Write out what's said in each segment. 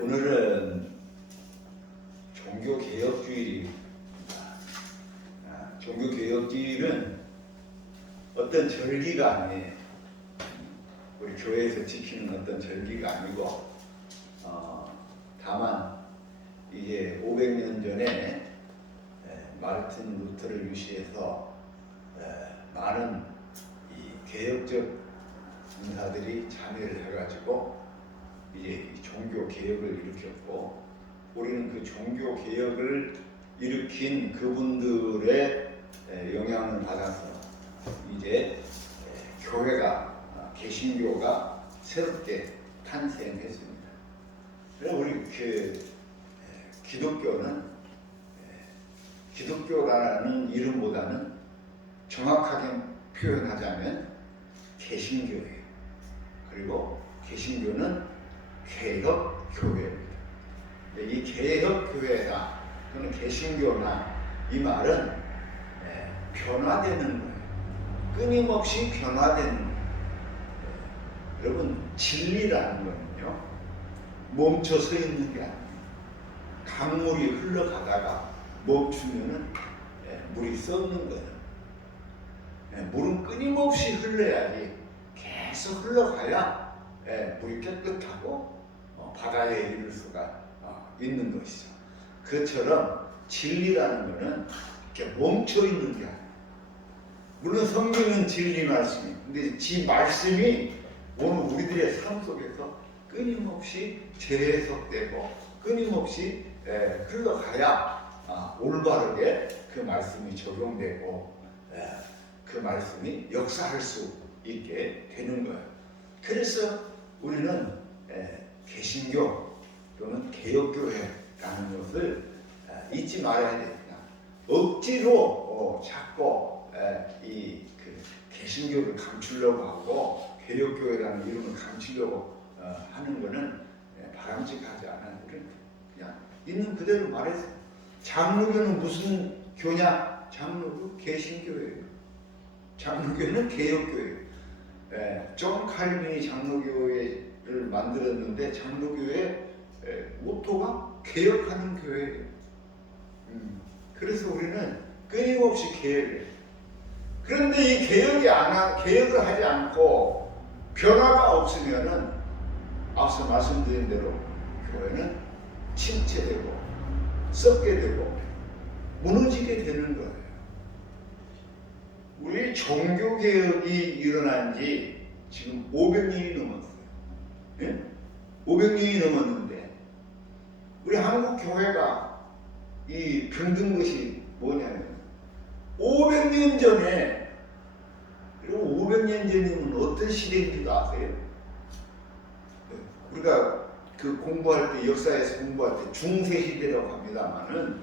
오늘은 종교개혁주일입니다. 종교개혁주일은 어떤 절기가 아니에요. 우리 교회에서 지키는 어떤 절기가 아니고 다만 이게 500년 전에 마르틴 루터를 유시해서 많은 이 개혁적 인사들이 참여를 해가지고 이제 종교 개혁을 일으켰고, 우리는 그 종교 개혁을 일으킨 그분들의 영향을 받아서 이제 교회가 개신교가 새롭게 탄생했습니다. 그래서 우리 기독교는 기독교라는 이름보다는 정확하게 표현하자면 개신교예요. 그리고 개신교는 개혁교회입니다. 이 개혁교회나 또는 개신교나 이 말은 변화되는 거예요. 끊임없이 변화되는 거예요. 여러분, 진리라는 거는요, 멈춰 서 있는 게 아니에요. 강물이 흘러가다가 멈추면은 물이 썩는 거예요. 물은 끊임없이 흘러야지, 계속 흘러가야 물이 깨끗하고 바다에 이를 수가 있는 것이죠. 그처럼 진리라는 것은 이렇게 멈춰 있는 게 아니에요. 물론 성경은 진리 말씀이, 근데 지 말씀이 오늘 우리들의 삶 속에서 끊임없이 재해석되고 끊임없이 흘러가야 올바르게 그 말씀이 적용되고 그 말씀이 역사할 수 있게 되는 거예요. 그래서 우리는 개신교 또는 개혁교회라는 것을 잊지 말아야 됩니다. 억지로 자꾸 그 개신교를 감추려고 하고 개혁교회라는 이름을 감추려고 하는 것은 바람직하지 않아요. 그냥 있는 그대로 말해서, 장로교는 무슨 교냐? 장로교 개신교예요. 장로교는 개혁교예요. 존 칼빈이 장로교회를 만들었는데 장로교회 모토가 개혁하는 교회예요. 그래서 우리는 끊임없이 개혁을 해요. 그런데 이 개혁을 하지 않고 변화가 없으면은 앞서 말씀드린 대로 교회는 침체되고 썩게 되고 무너지게 되는 거예요. 우리 종교개혁이 일어난 지 지금 500년이 넘었어요. 네? 500년이 넘었는데 우리 한국 교회가 이 병든 것이 뭐냐면 500년 전에, 그리고 500년 전이면 어떤 시대인지도 아세요? 우리가 그 공부할 때, 역사에서 공부할 때 중세시대라고 합니다만은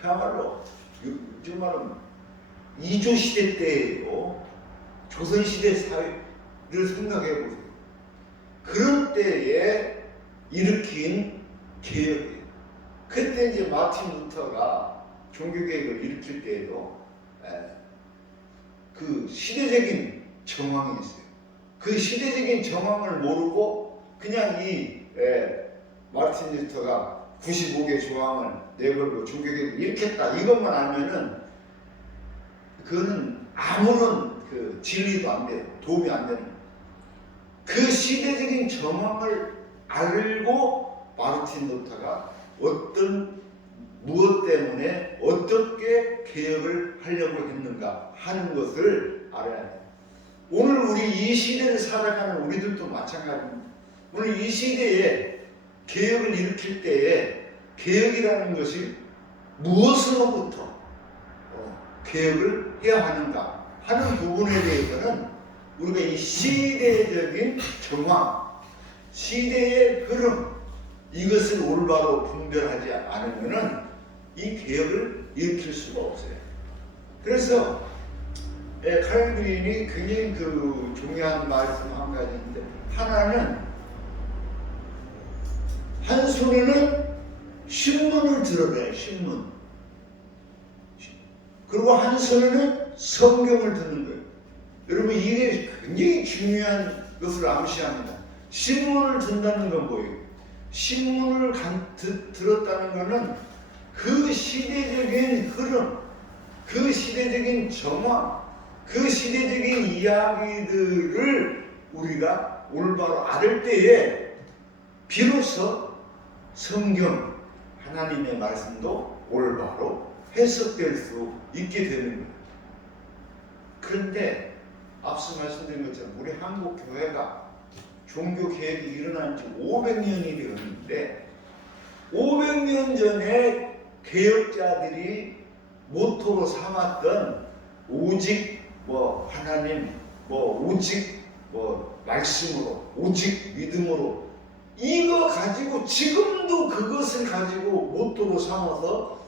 그야말로 요즘 말은 이조시대 때예요. 조선시대 사회를 생각해 보세요. 그런 때에 일으킨 개혁이에요. 그때 이제 마틴 루터가 종교개혁을 일으킬 때에도 그 시대적인 정황이 있어요. 그 시대적인 정황을 모르고 그냥 이 마틴 루터가 95개 조항을 내걸고 종교개혁을 일으켰다, 이것만 알면은 그거는 아무런 그 진리도 안 돼요. 도움이 안 되는. 그 시대적인 정황을 알고 마르틴 루터가 무엇 때문에 어떻게 개혁을 하려고 했는가 하는 것을 알아야 돼요. 오늘 우리 이 시대를 살아가는 우리들도 마찬가지입니다. 오늘 이 시대에 개혁을 일으킬 때에 개혁이라는 것이 무엇으로부터 개혁을 해야 하는가 하는 부분에 대해서는 우리가 이 시대적인 정황, 시대의 흐름, 이것을 올바로 분별하지 않으면은 이 개혁을 일으킬 수가 없어요. 그래서 칼빈이 굉장히 그 중요한 말씀 한 가지인데, 하나는 한 손에는 신문을 들어내요. 신문. 그리고 한 손에는 성경을 듣는 거예요. 여러분, 이게 굉장히 중요한 것을 암시합니다. 신문을 든다는 건 뭐예요? 신문을 들었다는 것은 그 시대적인 흐름, 그 시대적인 정황, 그 시대적인 이야기들을 우리가 올바로 알을 때에 비로소 성경, 하나님의 말씀도 올바로 해석될 수 있게 되는 거예요. 그런데 앞서 말씀드린 것처럼 우리 한국 교회가 종교 개혁이 일어난 지 500년이 되었는데 500년 전에 개혁자들이 모토로 삼았던 오직 하나님, 오직 말씀으로, 오직 믿음으로 이거 가지고 지금도 그것을 가지고 모토로 삼아서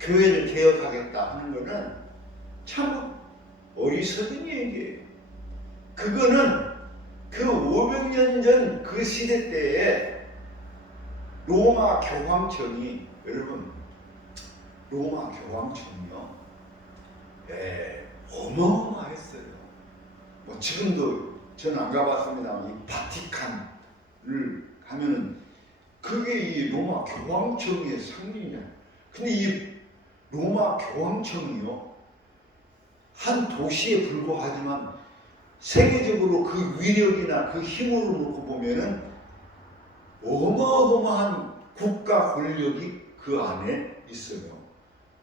교회를 개혁하겠다 하는 것은 참 어리석은 얘기예요. 그거는 그 500년 전 그 시대 때에 로마 교황청이, 여러분, 로마 교황청이요, 어마어마했어요. 지금도 저는 안 가봤습니다만 이 바티칸을 가면은 그게 이 로마 교황청의 상징이야. 근데 이 로마 교황청이요, 한 도시에 불과하지만 세계적으로 그 위력이나 그 힘으로 놓고 보면은 어마어마한 국가 권력이 그 안에 있어요.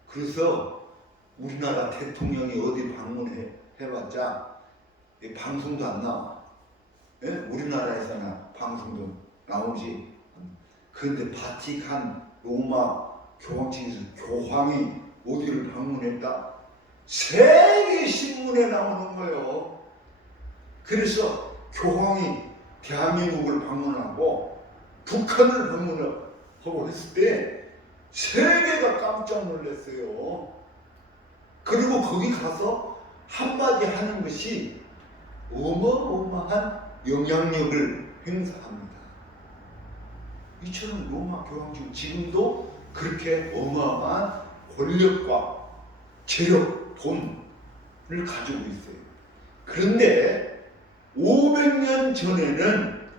그래서 우리나라 대통령이 어디 방문해봤자 방송도 안 나와. 예? 우리나라에서나 방송도 나오지. 그런데 바티칸 로마 교황청에서 교황이 어디를 방문했다? 세계 신문에 나오는 거예요. 그래서 교황이 대한민국을 방문하고 북한을 방문하고 했을 때 세계가 깜짝 놀랐어요. 그리고 거기 가서 한마디 하는 것이 어마어마한 영향력을 행사합니다. 이처럼 로마 교황청 지금도 그렇게 어마어마한 권력과 재력, 돈을 가지고 있어요. 그런데 500년 전에는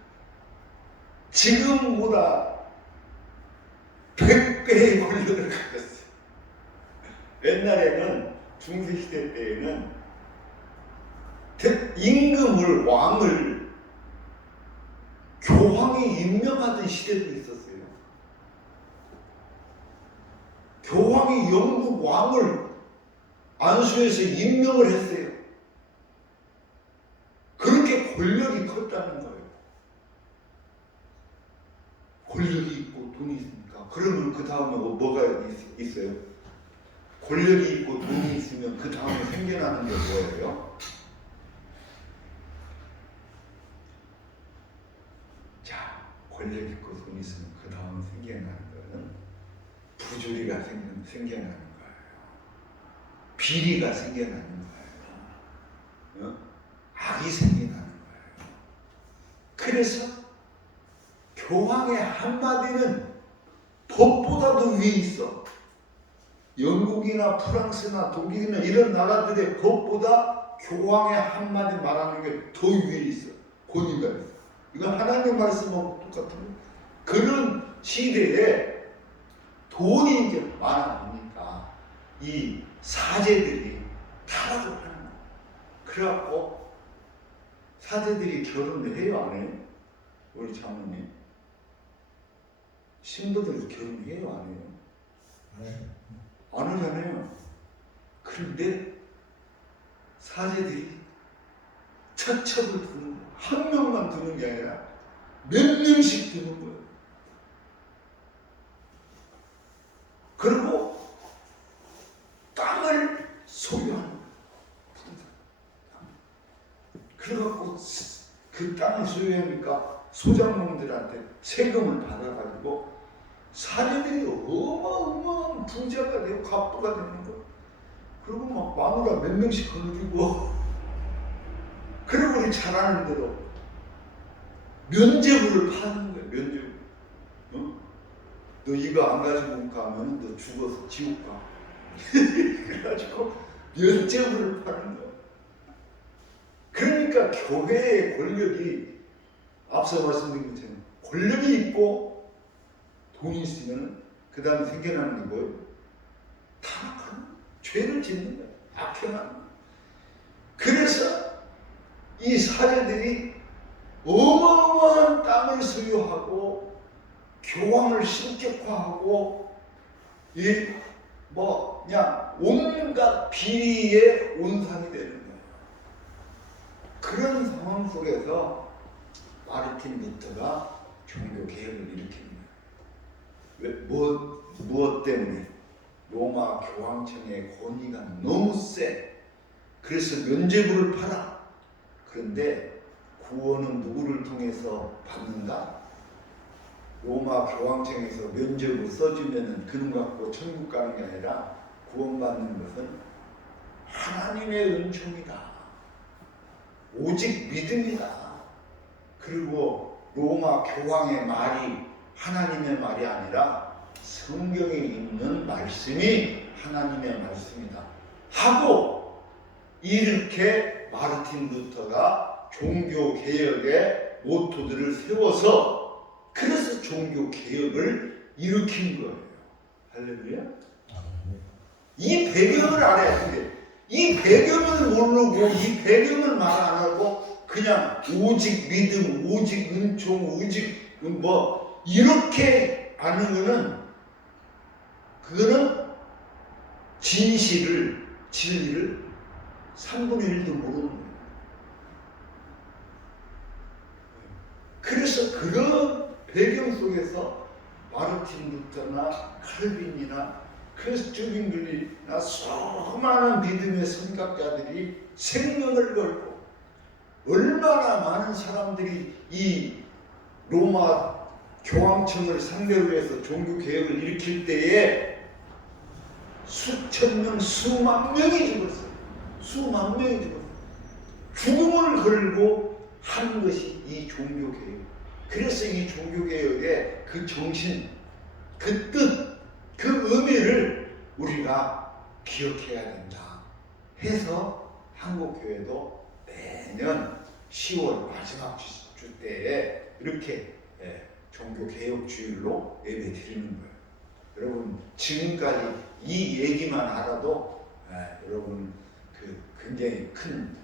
지금보다 100배의 권력을 가졌어요. 옛날에는 중세시대 때에는 임금을, 왕을 교황이 임명하던 시대도 있었어요. 교황이 영국 왕을 안수해서 임명을 했어요. 그렇게 권력이 컸다는 거예요. 권력이 있고 돈이 있으니까. 그러면 그 다음에 뭐가 있어요? 권력이 있고 돈이 있으면 그 다음에 생겨나는 게 뭐예요? 자, 권력 있고 돈이 있으면 그 다음에 생겨나는 거는 부조리가 생겨나는 거예요. 비리가 생겨나는 거예요. 악이 생겨나는 거예요. 그래서 교황의 한마디는 법보다도 위에 있어. 영국이나 프랑스나 독일이나 이런 나라들의 법보다 교황의 한마디 말하는 게 더 위에 있어. 권위가 있어. 이건 하나님 말씀하고 똑같은 거예요. 그런 시대에 돈이 이제 많아지니까 이 사제들이 타락을 하는 거예요. 그래갖고 사제들이 결혼을 해요, 안 해요? 우리 장모님 신부들도 결혼해요, 안 해요? 네. 안 하잖아요. 그런데 사제들이 첩첩을 두는 거예요. 한 명만 두는 게 아니라 몇 명씩 두는 거예요. 그리고 땅을 소유하는 거예요. 그래갖고 그 땅을 소유하니까 소장농들한테 세금을 받아가지고 사제들이 어마어마한 부자가 되고 갑부가 되는 거예요. 그리고 막 마누라 몇 명씩 거느리고 그리고 우리 잘 아는 대로 면죄부를 파는 거예요. 면죄부. 너 이거 안 가지고 가면 너 죽어서 지옥 가. 그래가지고 면죄부를 파는 거예요. 그러니까 교회의 권력이 앞서 말씀드린 것처럼 권력이 있고 돈이 있으면 그 다음에 생겨나는 게 뭐예요? 타락하는 죄를 짓는 거예요. 악행하는 거예요. 그래서 이 사제들이 어마어마한 땅을 소유하고 교황을 신격화하고 그냥 온갖 비리의 온상이 되는 거예요. 그런 상황 속에서 마르틴 루터가 종교 개혁을 일으킵니다. 무엇 때문에? 로마 교황청의 권위가 너무 세. 그래서 면죄부를 팔아. 그런데 구원은 누구를 통해서 받는가? 로마 교황청에서 면죄부 써주면은 그놈 갖고 천국 가는 게 아니라 구원받는 것은 하나님의 은총이다. 오직 믿음이다. 그리고 로마 교황의 말이 하나님의 말이 아니라 성경에 있는 말씀이 하나님의 말씀이다 하고, 이렇게 마르틴 루터가 종교개혁의 모토들을 세워서 그래서 종교개혁을 일으킨 거예요. 할렐루야. 이 배경을 알아야 돼. 이 배경을 모르고 이 배경을 말 안 하고 그냥 오직 믿음, 오직 은총, 오직 이렇게 아는 거는, 그거는 진리를 3분의 1도 모르는 거예요. 그래서 그런 배경 속에서 마르틴 루터나 칼빈이나 크리스토빙글이나 수많은 믿음의 선각자들이 생명을 걸고, 얼마나 많은 사람들이 이 로마 교황청을 상대로 해서 종교개혁을 일으킬 때에 수천 명, 수만 명이 죽었어요. 수만 명이 죽었어요. 죽음을 걸고 한 것이 이 종교개혁. 그래서 이 종교개혁의 그 정신, 그 뜻, 그 의미를 우리가 기억해야 된다 해서 한국교회도 매년 10월 마지막 주 때에 이렇게 종교개혁 주일로 예배 드리는 거예요. 여러분, 지금까지 이 얘기만 알아도 여러분 굉장히 큰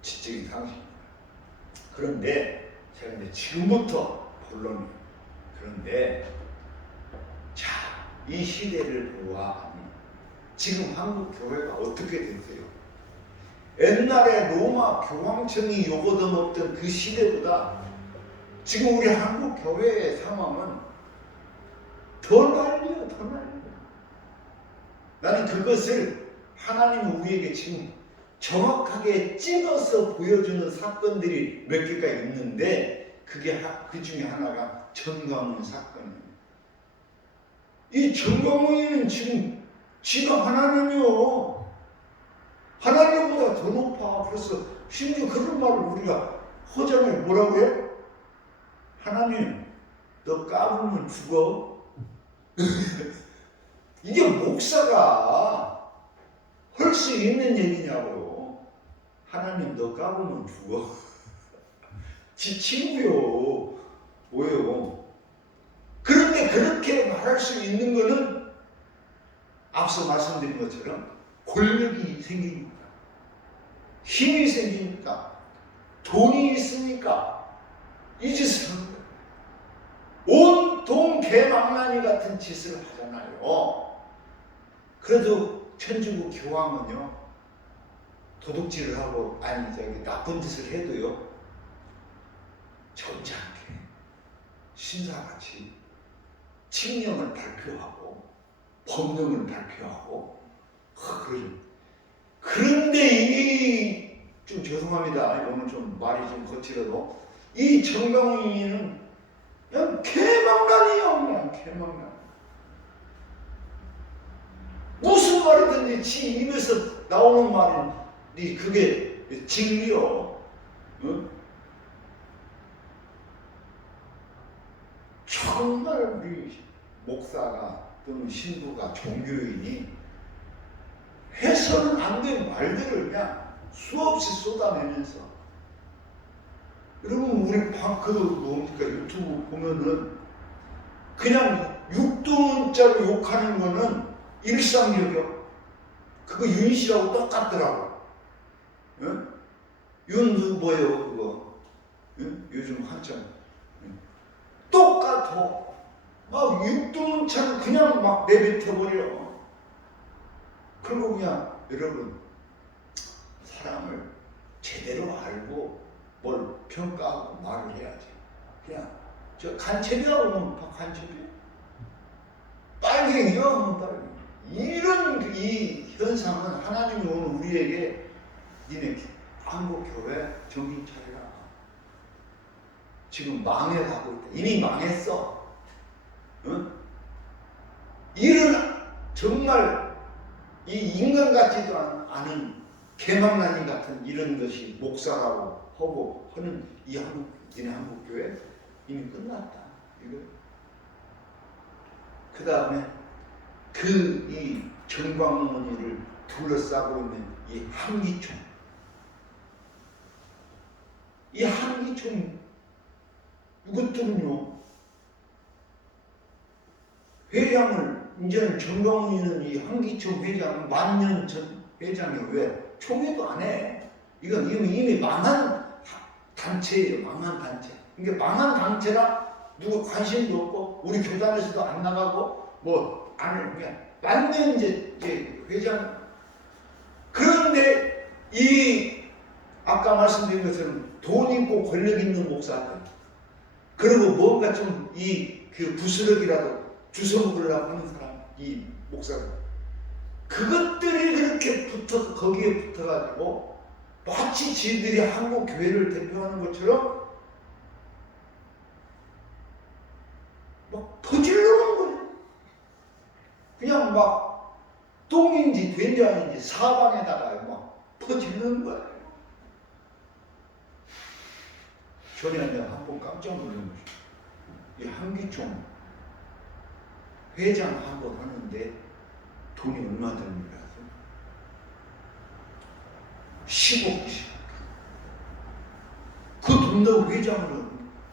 지적인 상식입니다. 그런데 제가 이제 지금부터 본론이에요. 그런데 자, 이 시대를 보아하니 지금 한국 교회가 어떻게 됐어요? 옛날에 로마 교황청이 요거도 없던 그 시대보다 지금 우리 한국 교회의 상황은 더 난리야, 더 난리야. 나는 그것을 하나님은 우리에게 지금 정확하게 찍어서 보여주는 사건들이 몇 개가 있는데, 그게 그 중에 하나가 정광훈 사건이에요. 이 정광훈이는 지금 지가 하나님이요. 하나님보다 더 높아. 그래서 심지어 그런 말을 우리가 허전에 뭐라고 해? 하나님, 너 까불면 죽어. 이게 목사가 할 수 있는 얘기냐고요. 하나님, 너 까불면 죽어. 지 친구요. 뭐요? 그런데 그렇게 말할 수 있는 거는 앞서 말씀드린 것처럼 권력이 생기니까, 힘이 생기니까, 돈이 있으니까 이 짓을 하는 거예요. 온통 개망나니 같은 짓을 하잖아요. 그래도 천주국 교황은요, 도둑질을 하고 나쁜 짓을 해도요, 점잖게 신사같이 칙령을 발표하고 법령을 발표하고 그러죠. 그런데 좀 죄송합니다. 오늘 좀 말이 좀 거칠어도 이 정광훈이는 그냥 개망난이에요. 그냥 개망난. 무슨 말이든지 지 입에서 나오는 말이 그게 진리요. 응? 정말 우리 목사가 또는 신부가 종교인이 해서는 안 된 말들을 그냥 수없이 쏟아내면서, 여러분 우리 뭡니까 유튜브 보면은 그냥 육두문자로 욕하는 거는 일상적이요. 그거 윤씨라고 똑같더라고. 응? 윤 누구예요 그거? 응? 요즘 한참 응? 똑같아. 막 육두문자를 그냥 막 내뱉어버려. 그리고 그냥 여러분 사람을 제대로 알고 뭘 평가하고 말을 해야지. 그냥 저 간첩이라고 하면 간첩이야. 빨갱이요 하면 빨갱이. 이런 이 현상은 하나님이 오늘 우리에게 니네 한국교회 정신 차리라. 지금 망해가고 있다. 이미 망했어. 응? 이런 정말 이 인간 같지도 않은 개망나니 같은 이런 것이 목사라고 하고 하는 이 니네 한국교회 이미 끝났다. 이거. 그 다음에 그 이 정광훈이를 둘러싸고 있는 이 한기총. 이 한기총 이것들은요 회장을 이제는 정광훈이는 이 한기총 회장 만년 전 회장이 왜 총회도 안 해? 이건 이미 망한 단체예요. 망한 단체. 이게 망한 단체라 누구 관심도 없고 우리 교단에서도 안 나가고 뭐 안 그냥 만년 이제 회장. 그런데 이 아까 말씀드린 것처럼 돈 있고 권력 있는 목사들 그리고 뭔가 좀 이 그 부스럭이라도 주워 먹으려고 하는 사람 이 목사들 그것들이 그렇게 거기에 붙어가지고 마치 지들이 한국 교회를 대표하는 것처럼 막 퍼질러는 거예요. 그냥 막 똥인지 된장인지 사방에다가 막 퍼질러는 거예요. 전에 내가 한 번 깜짝 놀란 것이 이 한기총 회장 한 번 하는데 돈이 얼마 드는 줄 아세요? 10억씩. 그 돈 넣고 회장으로.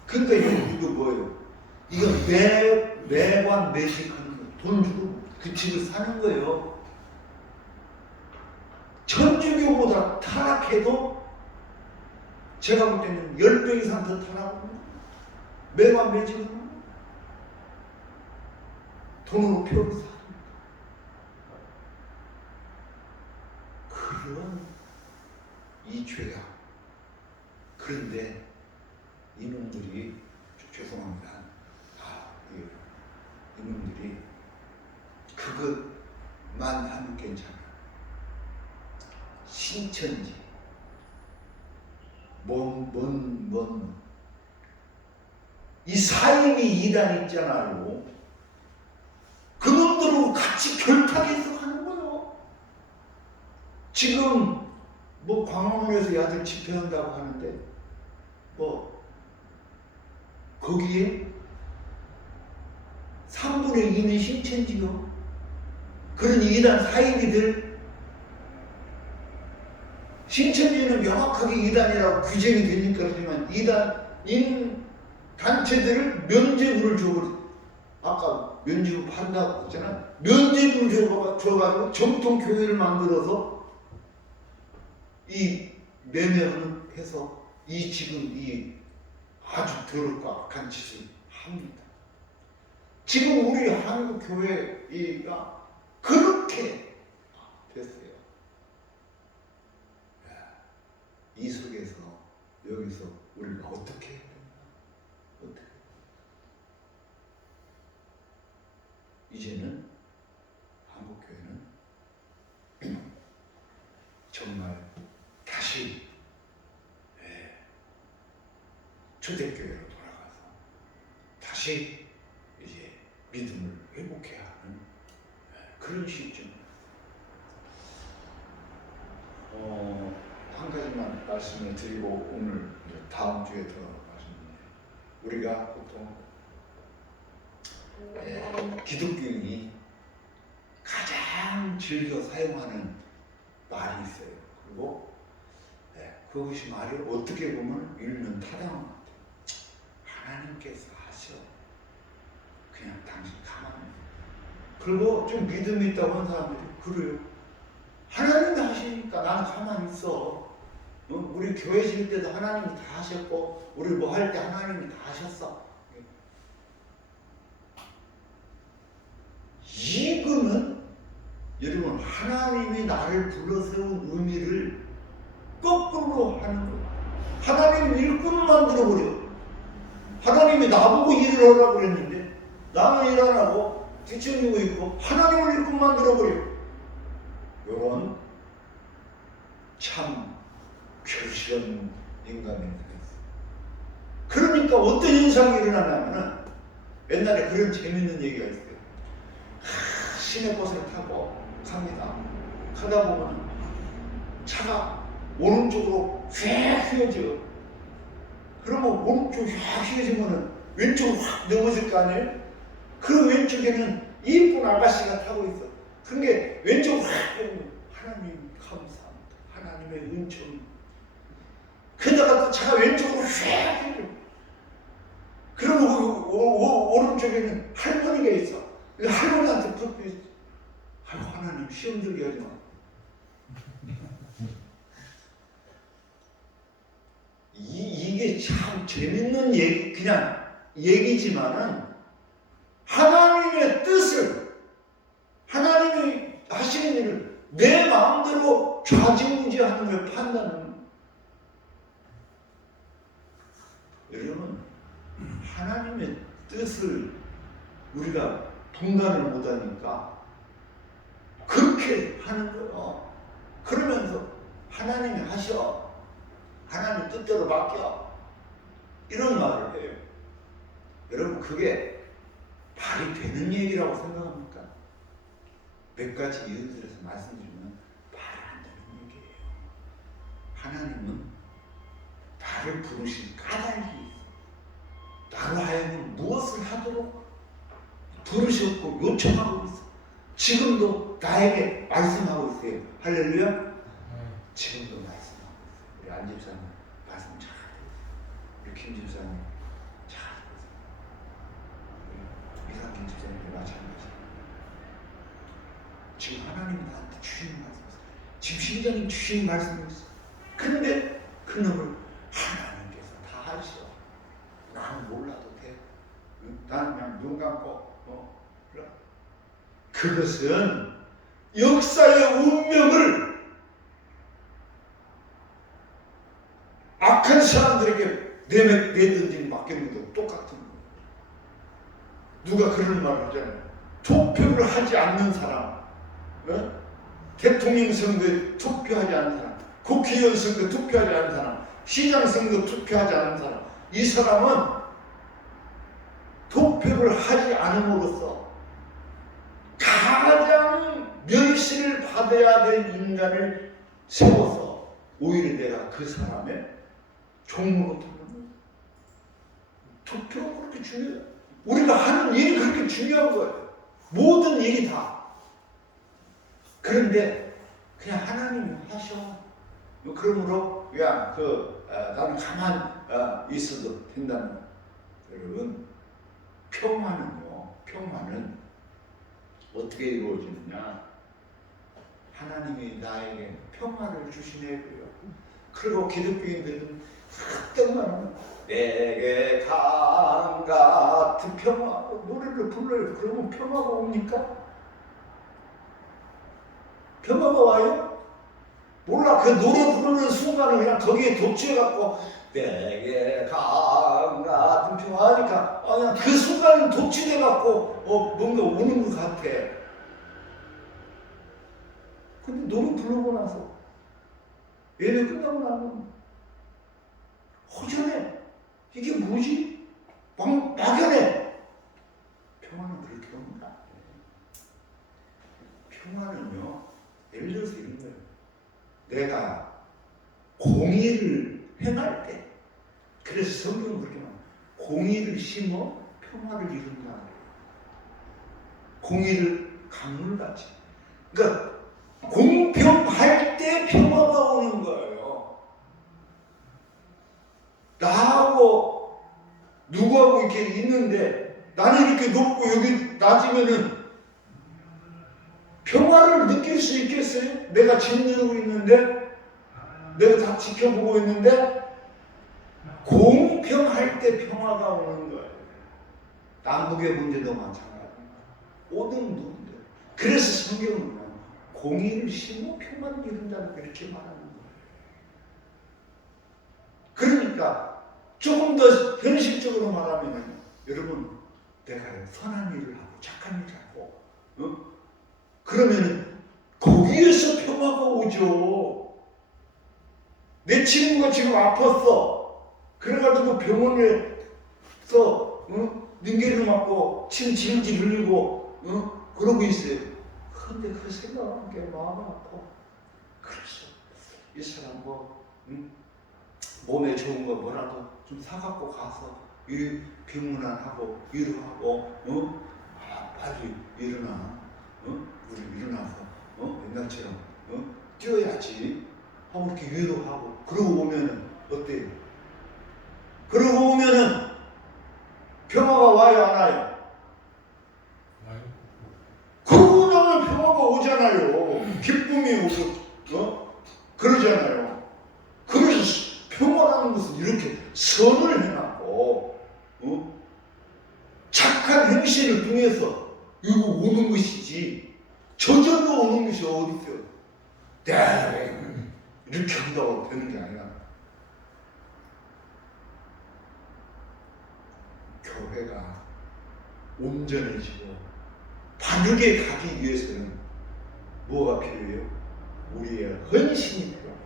그러니까 이거 뭐예요? 이건 매관 매식하는 거. 돈 주고 그 집을 사는 거예요. 천주교보다 타락해도 제가 볼 때는 10배 이상 더 타락합니다. 매관 매직은 돈으로 표를 사. 그런 이 죄악. 그런데 이놈들이 죄송합니다. 이놈들이 그것만 하면 괜찮아. 신천지 이 사임이 이단 있잖아요. 그놈들하고 같이 결탁해서 하는 거예요. 지금 뭐 광화문에서 야들 집회한다고 하는데 뭐 거기에 3분의 2는 신천지요. 그런 이단 사임이들 신천지는 명확하게 이단이라고 규정이 되니까 그렇지만 이단인 단체들을 면죄부를 줘버려. 아까 면죄부 판다고 했잖아. 면죄부를 줘가지고 정통교회를 만들어서 이 매매를 해서 이 지금 이 아주 더럽고 악한 짓을 합니다. 지금 우리 한국 교회가 그렇게 됐어요. 이 속에서 여기서 우리가 어떻게 해야 되나? 어떻게? 이제는 한국 교회는 정말 다시 초대교회로 돌아가서 다시 이제 믿음을 회복해야 하는 그런 시점. 한 가지만 말씀을 드리고 오늘 다음 주에 더 말씀드립니다. 우리가 보통 기독교인이 가장 즐겨 사용하는 말이 있어요. 그리고 그것이 말이 어떻게 보면 읽는 타당한 것 같아요. 하나님께서 하셔. 그냥 당신 가만히. 그리고 좀 믿음이 있다고 하는 사람들이 그래요. 하나님이 하시니까 나는 가만히 있어. 우리 교회 질 때도 하나님이 다 하셨고 우리 뭐 할 때 하나님이 다 하셨어. 이거는 여러분 하나님이 나를 불러세운 의미를 거꾸로 하는 거예요. 하나님 일꾼만 들어버려. 하나님이 나보고 일을 하라고 그랬는데 나는 일 안 하고 뒤처지고 있고 하나님을 일꾼만 들어버려. 이런 참 결실한 인간이 되겠어. 그러니까 어떤 현상이 일어나냐면은 옛날에 그런 재밌는 얘기가 있어요. 시내버스를 타고 갑니다. 가다 보면 차가 오른쪽으로 휙 휘어져. 그러면 오른쪽 휙 휘어지면은 왼쪽으로 확 넘어질 거 아니에요? 그 왼쪽에는 이쁜 아가씨가 타고 있어. 그게 왼쪽으로 확 넘으면 하나님 감사합니다. 하나님의 은총. 그러다가 또 차가 왼쪽으로 휙 휘어져. 그러면 오른쪽에는 할머니가 있어. 할머니한테 붙어 있어. 아이고 하나님 시험 들게 하지 마. 이게 참 재밌는 얘기, 그냥 얘기지만은 하나님의 뜻을, 하나님이 하시는 일을 내 마음대로 좌지우지하는 걸 판단하는. 여러분 하나님의 뜻을 우리가 분간을 못하니까 그렇게 하는 거예요. 그러면서 하나님이 하셔. 하나님 뜻대로 맡겨. 이런 말을 해요. 여러분 그게 말이 되는 얘기라고 생각합니까? 몇 가지 예를 들어서 말씀드리면 말이 안 되는 얘기예요. 하나님은 나를 부르신 까닭이 있어. 나로 하여금 무엇을 하도록 부르셨고 요청하고 있어. 지금도 나에게 말씀하고 있어요. 할렐루야. 지금도 말씀하고 있어요. 우리 안 집사님 말씀 잘 하고 있어요. 우리 김 집사님 잘 하고 있어요. 우리 이상김 집사님도 마찬가지예요. 지금 하나님이 나한테 주시는 말씀이 있어요. 지금 신자님 주시는 말씀이 있어요. 근데 그놈을 하나님께서 다 하셔. 나는 몰라도 돼. 나는 그냥 눈 감고 그것은 역사의 운명을 악한 사람들에게 내던지는 맡기는 것도 똑같은 거예요. 누가 그런 말을 하잖아요. 투표를 하지 않는 사람, 대통령 선거에 투표하지 않는 사람, 국회의원 선거에 투표하지 않는 사람, 시장 선거에 투표하지 않는 사람, 이 사람은 투표를 하지 않음으로써 가장 멸시를 받아야 될 인간을 세워서 오히려 내가 그 사람의 종로로 두는 거예요. 투표가 그렇게 중요해요. 우리가 하는 일이 그렇게 중요한 거예요. 모든 일이 다. 그런데 그냥 하나님이 하셔. 그러므로 그냥 나는 가만 있어도 된다는 거예요. 여러분 평화는 어떻게 이루어지느냐? 하나님이 나에게 평화를 주시네요. 그리고 기독교인들은 그때만 내게 강 같은 평화 노래를 불러요. 그러면 평화가 옵니까? 평화가 와요? 몰라. 그 노래 부르는 순간에 그냥 거기에 독취해갖고 내게 강 같은 평화하니까 그냥 그 순간에 독취돼갖고 뭔가 오는 것 같아. 근데 노래 부르고 나서 예배 끝나고 나면 허전해. 이게 뭐지? 막연해. 평화는 그렇게 옵니다. 평화는요, 예를 들어서 이런 거예요. 내가 공의를 행할 때, 그래서 성경은 그렇게 말해요. 공의를 심어 평화를 이룬다. 공의를 강물같이. 그러니까 공평할 때 평화가 오는 거예요. 나하고 누구하고 이렇게 있는데 나는 이렇게 높고 여기 낮으면은 평화를 느낄 수 있겠어요? 내가 짓누르고 있는데, 내가 다 지켜보고 있는데, 공평할 때 평화가 오는 거예요. 남북의 문제도 마찬가지입니다. 모든 문제. 그래서 성경은 공의를 심어 평화를 이룬다고 이렇게 말하는 거예요. 그러니까 조금 더 현실적으로 말하면 여러분, 내가 선한 일을 하고 착한 일을 하고 그러면 거기에서 평화가 오죠. 내 친구가 지금 아팠어. 그래가지고 병원에서 링겔을 맞고 침 질질 흘리고 그러고 있어요. 근데 그 생각하는 게 마음이 아파. 그래서 이 사람 몸에 좋은 거 뭐라도 좀 사갖고 가서 병문안하고 위로하고 빨리 일어나. 우리 일어나서 옛날처럼 뛰어야지 하고 이렇게 위로하고 그러고 오면은 어때요? 그러고 오면은 평화가 와요 안 와요? 그러고 나면 평화가 오잖아요. 기쁨이 오고 그러잖아요. 그래서 평화라는 것은 이렇게 선을 해놨고 착한 행실을 통해서 이거 오는 것이지 저절로 오는 것이 어디 있어요? 네, 이렇게 한다고 되는 게 아니라 교회가 온전해지고 바르게 가기 위해서는 뭐가 필요해요? 우리의 헌신이 필요하고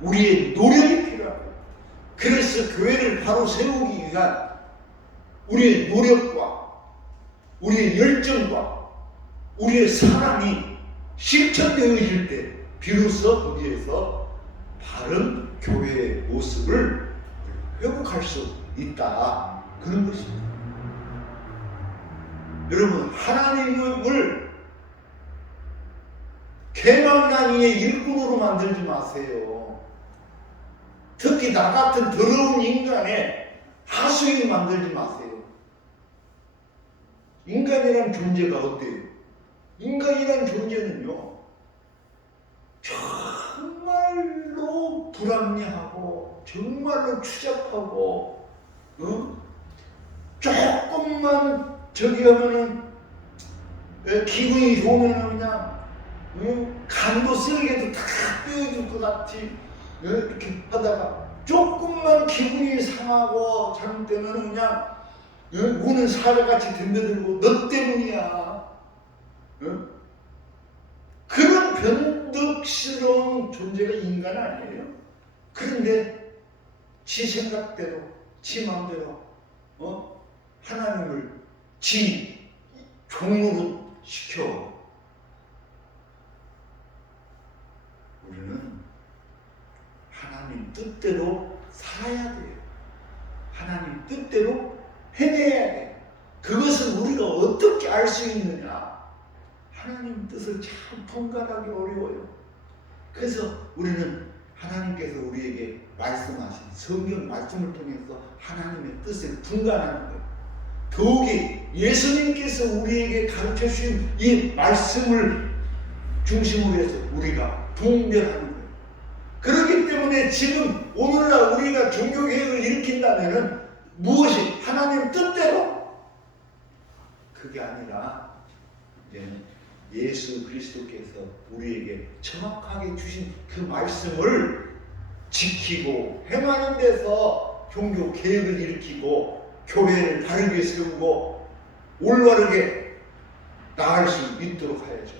우리의 노력이 필요하고 그래서 교회를 바로 세우기 위한 우리의 노력과 우리의 열정과 우리의 사랑이 실천되어질 때 비로소 거기에서 바른 교회의 모습을 회복할 수 있다. 그런 것입니다. 여러분, 하나님을 개망나니의 일꾼으로 만들지 마세요. 특히 나 같은 더러운 인간의 하수인 만들지 마세요. 인간이란 존재가 어때요? 인간이란 존재는요, 정말로 불합리하고, 정말로 추잡하고, 조금만 저기 하면은, 기분이 좋으면 그냥, 간도 쓰레기도 다 떼어줄 것 같이, 이렇게 하다가, 조금만 기분이 상하고, 잘못되면 그냥, 우는 사자같이 덤벼들고 너 때문이야. 그런 변덕스러운 존재가 인간 아니에요? 그런데 지 생각대로 지 마음대로 하나님을 지 종으로 시켜. 우리는 하나님 뜻대로 살아야 돼요. 하나님 뜻대로 해내야 돼. 그것을 우리가 어떻게 알 수 있느냐? 하나님 뜻을 참 분간하기 어려워요. 그래서 우리는 하나님께서 우리에게 말씀하신 성경 말씀을 통해서 하나님의 뜻을 분간하는 거예요. 더욱이 예수님께서 우리에게 가르쳐 주신 이 말씀을 중심으로 해서 우리가 분별하는 거예요. 그렇기 때문에 지금 오늘날 우리가 종교개혁을 일으킨다면은 무엇이 하나님 뜻대로? 그게 아니라 이제는 예수 그리스도께서 우리에게 정확하게 주신 그 말씀을 지키고 행하는 데서 종교 개혁을 일으키고 교회를 바르게 세우고 올바르게 나갈 수 있도록 하야죠.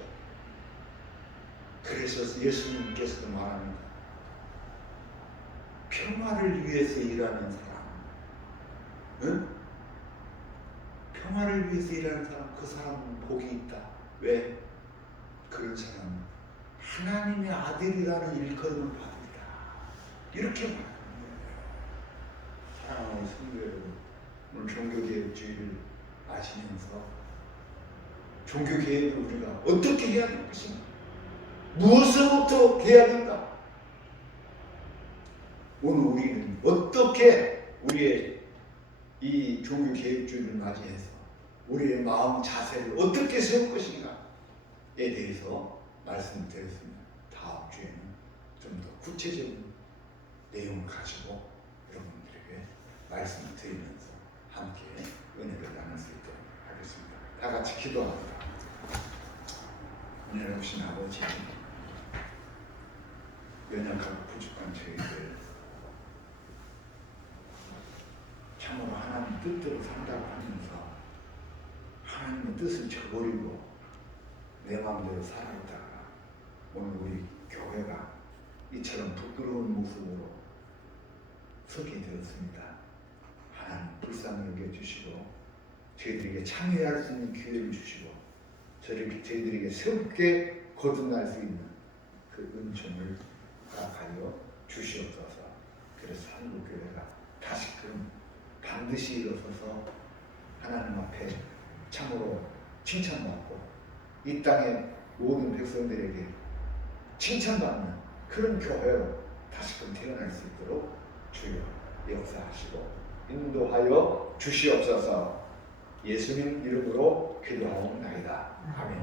그래서 예수님께서도 말합니다. 평화를 위해서 일하는 사람, 평화를 위해서 일하는 사람, 그 사람은 복이 있다. 왜? 그런 사람은 하나님의 아들이라는 일컬음을 받으리라. 이렇게 말합니다. 사랑하는 성도 여러분, 오늘 종교개혁주의를 아시면서 종교개혁을 우리가 어떻게 해야 될 것인가? 무엇으로부터 해야 된다? 오늘 우리는 어떻게 우리의 이 이 종교 계획주의를 맞이해서 우리의 마음 자세를 어떻게 세울 것인가에 대해서 말씀드렸습니다. 다음 주에는 좀 더 구체적인 내용을 가지고 여러분들에게 말씀을 드리면서 함께 은혜를 나눌 수 있도록 하겠습니다. 다 같이 기도합니다. 은혜로우신 아버지, 연약하고 부족한 저희들 참으로 하나님 뜻대로 산다고 하면서 하나님의 뜻을 저버리고 내 마음대로 살아있다가 오늘 우리 교회가 이처럼 부끄러운 모습으로 서게 되었습니다. 하나님 불쌍히 여겨주시고 저희들에게 참여할 수 있는 기회를 주시고 저희들에게 새롭게 거듭날 수 있는 그 은총을 허락하여 주시옵소서. 그래서 한국교회가 다시금 반드시 일어서서 하나님 앞에 참으로 칭찬받고 이 땅의 모든 백성들에게 칭찬받는 그런 교회로 다시금 태어날 수 있도록 주여 역사하시고 인도하여 주시옵소서. 예수님 이름으로 기도하옵나이다. 아멘.